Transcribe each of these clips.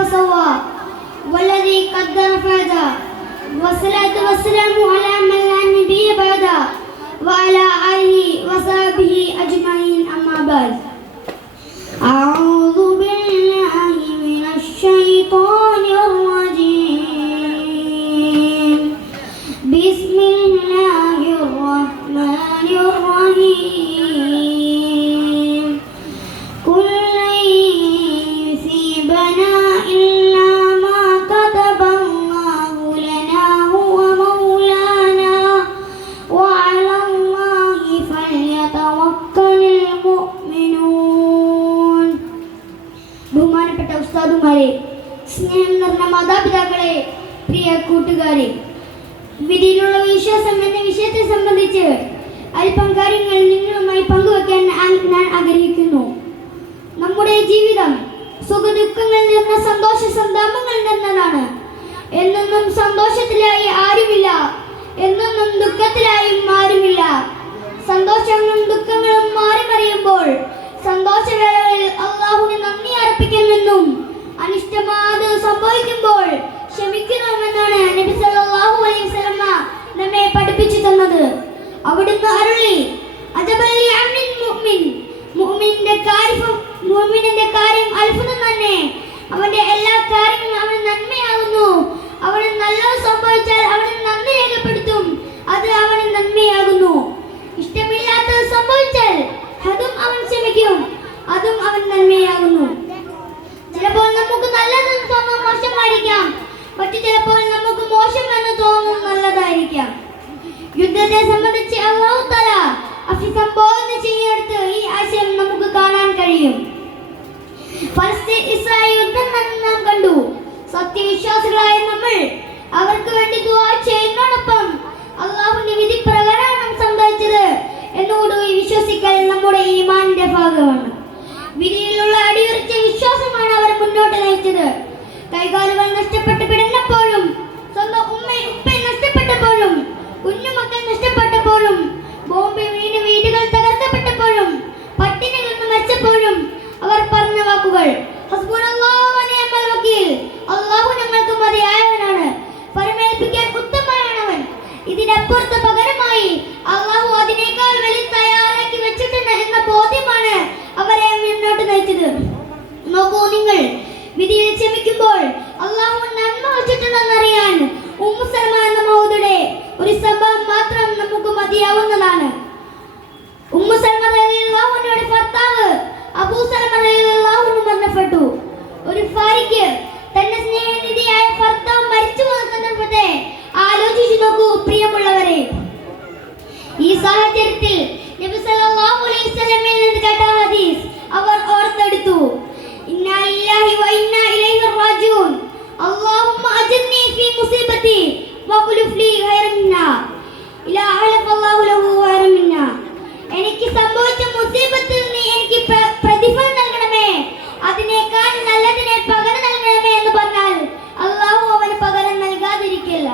فسوى والذي قدر فهدى والصلاة والسلام على من لا نبي بعده وعلى آله وصحبه أجمعين أما بعد أعوذ بالله من الشيطان الرجيم بسم الله الرحمن الرحيم قل لن يصيبنا إلا ما كتب الله لنا هو مولانا وعلى الله فليتوكل المؤمنون ബഹുമാനപ്പെട്ട ഉസ്താദുമാരെ, സ്നേഹം നിറഞ്ഞ മാതാപിതാക്കളെ, പ്രിയ കൂട്ടുകാരെ, വിധിയിലുള്ള വിശ്വാസം എന്ന വിഷയത്തെ സംബന്ധിച്ച് അല്പം കാര്യങ്ങൾ നിങ്ങളുമായി പങ്കുവെക്കാൻ ഞാൻ ആഗ്രഹിക്കുന്നു. നമ്മുടെ ജീവിതം സുഖദുഃഖങ്ങളിൽ നിന്ന് സന്തോഷ സന്താപങ്ങളിൽ നിന്നതാണ്. എന്നൊന്നും സന്തോഷത്തിലായി ആരുമില്ല, എന്നൊന്നും ദുഃഖത്തിലായും ആരുമില്ല. സന്തോഷങ്ങളും ദുഃഖങ്ങളും മാറി മറിയുമ്പോൾ സന്തോഷവേളകളിൽ അള്ളാഹുവിന് നന്ദി അർപ്പിക്കണമെന്നും അനിഷ്ടമാത് സംഭവിക്കുമ്പോൾ ക്ഷമിക്കണമെന്നാണ് നബി സല്ലല്ലാഹു അലൈഹി വസല്ലം നമ്മെ പഠിപ്പിച്ചു തന്നത്. അവിടുന്ന് അരുളി, അജബലി അമ്രിൽ മുഅ്മിൻ, മുഅ്മിനിന്റെ കാര്യം അത്ഭുതം തന്നെ. അവന്റെ എല്ലാ കാര്യങ്ങളും അവന് നന്മയാകുന്നു. അവന് നല്ലത് സംഭവിച്ചാൽ അവന് നന്ദി രേഖപ്പെടുത്തും, അത് അവന് നന്മയാകുന്നു. ഇഷ്ടമില്ലാത്തത് സംഭവിച്ചാൽ അതും അവൻ ക്ഷമിക്കും, അതും അവൻ നന്മയാകുന്നു. ചിലപ്പോൾ നമുക്ക് നല്ലതെന്ന് തോന്നുന്നത് മോശമായിരിക്കാം, മറ്റു ചിലപ്പോൾ നമുക്ക് മോശമെന്ന് തോന്നുന്നത് നല്ലതായിരിക്കാം. യുദ്ധത്തെ സംബന്ധിച്ച് അല്ലാഹു തആല അഭിസംബോധന ചെയ്യുന്നിടത്ത് ഈ ആശയം നമുക്ക് കാണാൻ കഴിയും. ഫലസ്തീൻ ഇസ്രായേൽ യുദ്ധം നാം കണ്ടു. സത്യവിശ്വാസികളായ നമ്മൾ അവർക്ക് വേണ്ടി ദുആ ചെയ്യുന്നതോടൊപ്പം അല്ലാഹുവിന്റെ വിധി പ്രകാരമാണ് സംഭവിച്ചത് എന്നോട് വിശ്വസിക്കൽ നമ്മുടെ ഈമാനിന്റെ ഭാഗമാണ്. വിധിയിലുള്ള അടിയുറച്ച വിശ്വാസമാണ് അവർ മുന്നോട്ട് നയിച്ചത്. കൈകാലുകൾ നഷ്ടപ്പെട്ട് പിടഞ്ഞപ്പോഴും, സ്വന്തം ഉപ്പയെ നഷ്ടപ്പെട്ടപ്പോഴും, കുഞ്ഞുമക്കൾ നഷ്ടപ്പെട്ടപ്പോഴും, ബോംബ് വീണ് വീടുകൾ തകർക്കപ്പെട്ടപ്പോഴും, പട്ടിണി നിന്ന് മരിച്ചപ്പോഴും അവർ പറഞ്ഞ വാക്കുകൾ ഹസ്ബുനല്ലാഹു വ നിഅമൽ വകീൽ, അല്ലാഹു ഞങ്ങൾക്ക് മതിയായവനാണ്, പരമേൽപ്പിക്കാൻ ഉത്തമനാണവൻ. ഇതിനപ്പുറത്ത് പകരമായി അല്ലാഹു അതിനേക്കാൾ വലിയ തയ്യാറാക്കി വെച്ചിട്ടുണ്ട് എന്ന ബോധ്യമാണ് അവരെ മുന്നോട്ട് നയിച്ചത്. നോക്കൂ നിങ്ങൾ, വിധിയിൽ ക്ഷമിക്കുമ്പോൾ അല്ലാഹു നന്മ വച്ചിട്ടുണ്ടെന്നറിയാൻ ഉമ്മു സലമ എന്ന മഹൂദയുടെ ഒരു സംഭവം മാത്രം നമുക്ക് മതിയാവുന്നതാണ്. ഉമ്മു സലമ റളിയല്ലാഹു അൻഹയുടെ ഭർത്താവ് അബൂ സലമ റളിയല്ലാഹു അൻഹു മരണപ്പെട്ടു. ഒരു ഭാര്യയ്ക്ക് തന്റെ സ്നേഹനിധിയായ ഭർത്താവ് മരിച്ചു പോകുന്ന സന്ദർഭത്തെ ആലോചിച്ചു നോക്കൂ പ്രിയമുള്ളവരെ. ഈ സാഹചര്യത്തിൽ നബി സല്ലല്ലാഹു അലൈഹി വസല്ലമയിൽ നിന്ന് കേട്ട ഹദീസ് അവർ ഓർത്തെടുത്തു. ഇന്നാ ലില്ലാഹി വ ഇന്നാ ഇലൈഹി റാജിഊൻ, അല്ലാഹുമ്മ അജിർനി ഫീ മുസീബതി വഖ്ലുഫ് ലീ ഖൈറൻ മിന്നാ ഇലാ അലഫല്ലാഹു ലഹു ഖൈറൻ മിന്നാ. എനിക്ക് സംഭവിച്ച മുസീബത്തിൽ നീ എനിക്ക് പ്രതിഫലം നൽകണമേ, അതിനേക്കാൾ നല്ലതിനെ പകരം നൽകണമേ എന്ന് പറഞ്ഞാൽ അല്ലാഹു അവന് പകരം നൽകാതിരിക്കില്ല.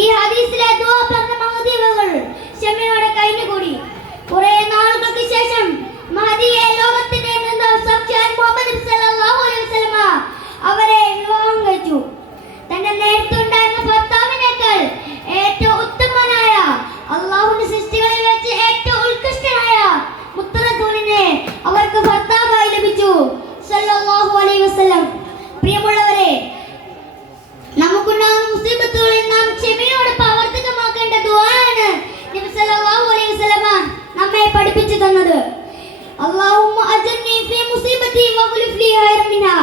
ഈ ഹദീസിലെ ദുആ പറഞ്ഞ മഹദികൾ ക്ഷമയോടെ കഴിഞ്ഞുകൂടി. കുറെ നാളുകൾക്ക് ശേഷം മഹദിയെ ലോകത്തിന്റെ സാക്ഷാൽ മുഹമ്മദ് സല്ലല്ലാഹു അലൈഹി വസല്ലമ അവരെ വിവാഹം കഴിച്ചു. തന്റെ നേരത്തെ ഉണ്ടായിരുന്ന ഭർത്താവിനേക്കാൾ ഏറ്റവും ഉത്തമനായ, അല്ലാഹുവിന്റെ സൃഷ്ടികളിൽ വെച്ച് ഏറ്റവും ഉത്കൃഷ്ടനായ മുത്തറസൂലിനെ അവർക്ക് ഭർത്താവായി ലഭിച്ചു സല്ലല്ലാഹു അലൈഹി വസല്ലം. പ്രിയമുള്ളവരെ, നമുക്കുണ്ടാകുന്ന മുസീബത്തുകളിൽ നാം ക്ഷമയോടെ പ്രാവർത്തികമാക്കേണ്ട ദുആയാണ് നബി സല്ലല്ലാഹു അലൈഹി വസല്ലമ നമ്മെ പഠിപ്പിച്ചു തന്നത്. അല്ലാഹുമ്മ അജിർനി ഫീ മുസീബതി വഖ്ലുഫ് ലീ ഖൈറൻ മിന്നാ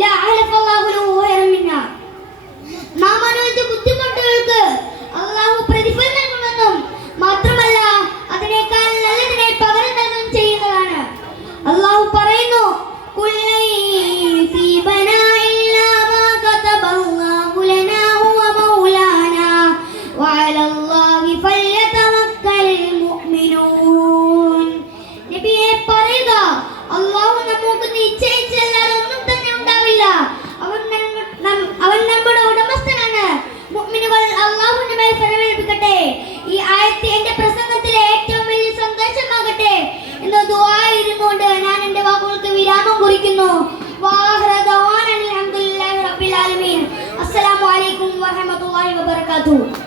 ലാ അലഫല്ലാഹു ലഹു ഖൈറൻ മിന്നാ. നാം അനുഭവിച്ച ബുദ്ധിമുട്ടുകൾക്ക് അല്ലാഹു പ്രതിഫലം നൽകുമെന്നും മാത്രമല്ല അതിനേക്കാൾ നല്ലതിനെ പകരം നൽകുകയും ചെയ്യുന്നതാണ്. അല്ലാഹു പറയുന്നു, ഖുൽ ലൻ യുസീബനാ ഇല്ലാ മാ കതബല്ലാഹു ലനാ ഹുവ മൗലാനാ വഅലല്ലാഹി ഫല്യതവക്കലിൽ മുഅ്മിനൂൻ. നബിയെ പറയുക, അല്ലാഹു നമുക്ക് നിശ്ചയിച്ചല്ലാതെ wabarakatuh.